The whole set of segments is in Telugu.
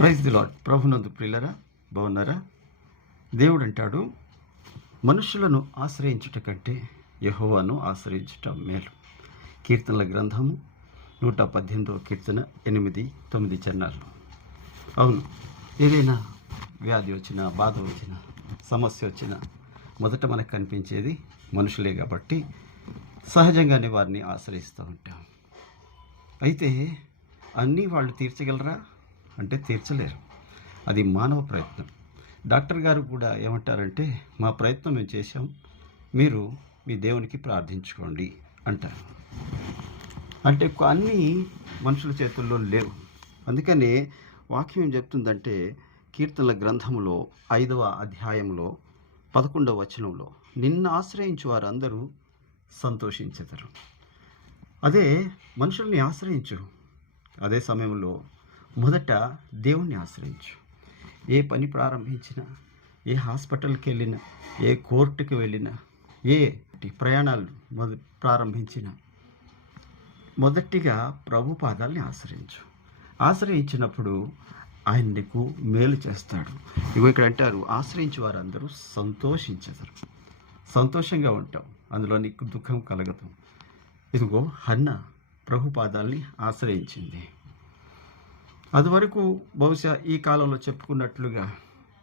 Praise the lord. ప్రభునందు ప్రియులరా, బాగున్నారా? దేవుడు అంటాడు, మనుషులను ఆశ్రయించుట కంటే యెహోవాను ఆశ్రయించుట మేలు. కీర్తనల గ్రంథము 118వ కీర్తన 8-9 చరణాలు. అవును, ఏదైనా వ్యాధి వచ్చినా, బాధ వచ్చినా, సమస్య వచ్చినా మొదట మనకు కనిపించేది మనుషులే కాబట్టి సహజంగానే వారిని ఆశ్రయిస్తూ ఉంటాం. అయితే అన్నీ వాళ్ళు తీర్చగలరా అంటే తీర్చలేరు. అది మానవ ప్రయత్నం. డాక్టర్ గారు కూడా ఏమంటారంటే, మా ప్రయత్నం మేము చేశాం, మీరు మీ దేవునికి ప్రార్థించుకోండి అంటారు. అంటే అన్నీ మనుషుల చేతుల్లో లేవు. అందుకనే వాక్యం ఏం చెప్తుందంటే, కీర్తనల గ్రంథంలో 5వ అధ్యాయంలో 11వ వచనంలో, నిన్ను ఆశ్రయించు వారందరూ సంతోషించెదరు. అదే మనుషుల్ని ఆశ్రయించు. అదే సమయంలో మొదట దేవుణ్ణి ఆశ్రయించు. ఏ పని ప్రారంభించినా, ఏ హాస్పిటల్కి వెళ్ళినా, ఏ కోర్టుకి వెళ్ళినా, ఏ ప్రయాణాలు ప్రారంభించినా మొదటిగా ప్రభు పాదాలని ఆశ్రయించు. ఆశ్రయించినప్పుడు ఆయన నీకు మేలు చేస్తాడు. ఇక్కడ అంటారు, ఆశ్రయించి వారందరూ సంతోషించెదరు. సంతోషంగా ఉంటాం, అందులో నీకు దుఃఖం కలగదు. ఇదిగో హన్న ప్రభు పాదాలని ఆశ్రయించింది. అదివరకు బహుశా ఈ కాలంలో చెప్పుకున్నట్లుగా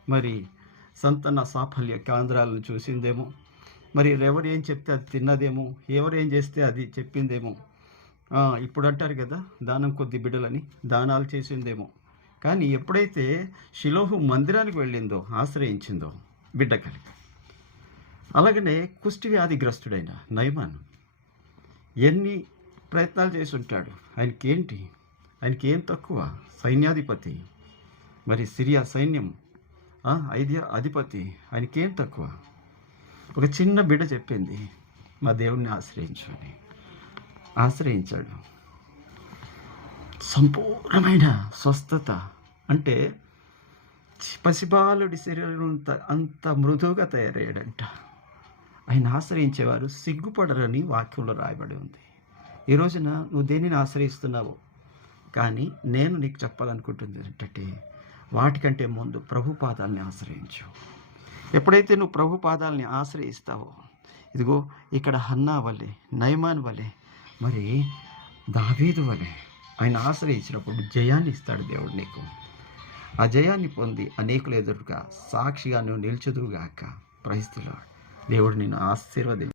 మరి సంతాన సాఫల్య కేంద్రాలను చూసిందేమో, మరి ఎవరు ఏం చెప్తే అది తిన్నదేమో, ఎవరు ఏం చేస్తే అది చెప్పిందేమో. ఇప్పుడు అంటారు కదా, దానం కొద్ది బిడ్డలని దానాలు చేసిందేమో. కానీ ఎప్పుడైతే షిలోహు మందిరానికి వెళ్ళిందో, ఆశ్రయించిందో బిడ్డ కలిగి. అలాగనే కుష్టి వ్యాధిగ్రస్తుడైన నయమాను ఎన్ని ప్రయత్నాలు చేసి ఉంటాడు. ఆయనకి ఏం తక్కువ? సైన్యాధిపతి, మరి సిరియా సైన్యం అధిపతి, ఆయనకేం తక్కువ? ఒక చిన్న బిడ్డ చెప్పింది, మా దేవుడిని ఆశ్రయించు అని. ఆశ్రయించాడు. సంపూర్ణమైన స్వస్థత. అంటే పసిబాలుడి శరీరం అంత మృదువుగా తయారయ్యాడంట. ఆయన ఆశ్రయించేవారు సిగ్గుపడరని వాక్యంలో రాయబడి ఉంది. ఈ రోజున నువ్వు దేనిని ఆశ్రయిస్తున్నావో, కానీ నేను నీకు చెప్పాలనుకుంటుంది ఏంటంటే, వాటికంటే ముందు ప్రభు పాదాలని ఆశ్రయించు. ఎప్పుడైతే నువ్వు ప్రభు పాదాలని ఆశ్రయిస్తావో, ఇదిగో ఇక్కడ హన్నా వలె, నయమాన్ వలె, మరి దావీదు వలె ఆయన ఆశ్రయించినప్పుడు జయాన్ని ఇస్తాడు దేవుడు నీకు. ఆ జయాన్ని పొంది అనేకులు ఎదురుగా సాక్షిగా నువ్వు నిల్చుదువుగాక. Praise the lord. దేవుడు నిన్ను ఆశీర్వదించు.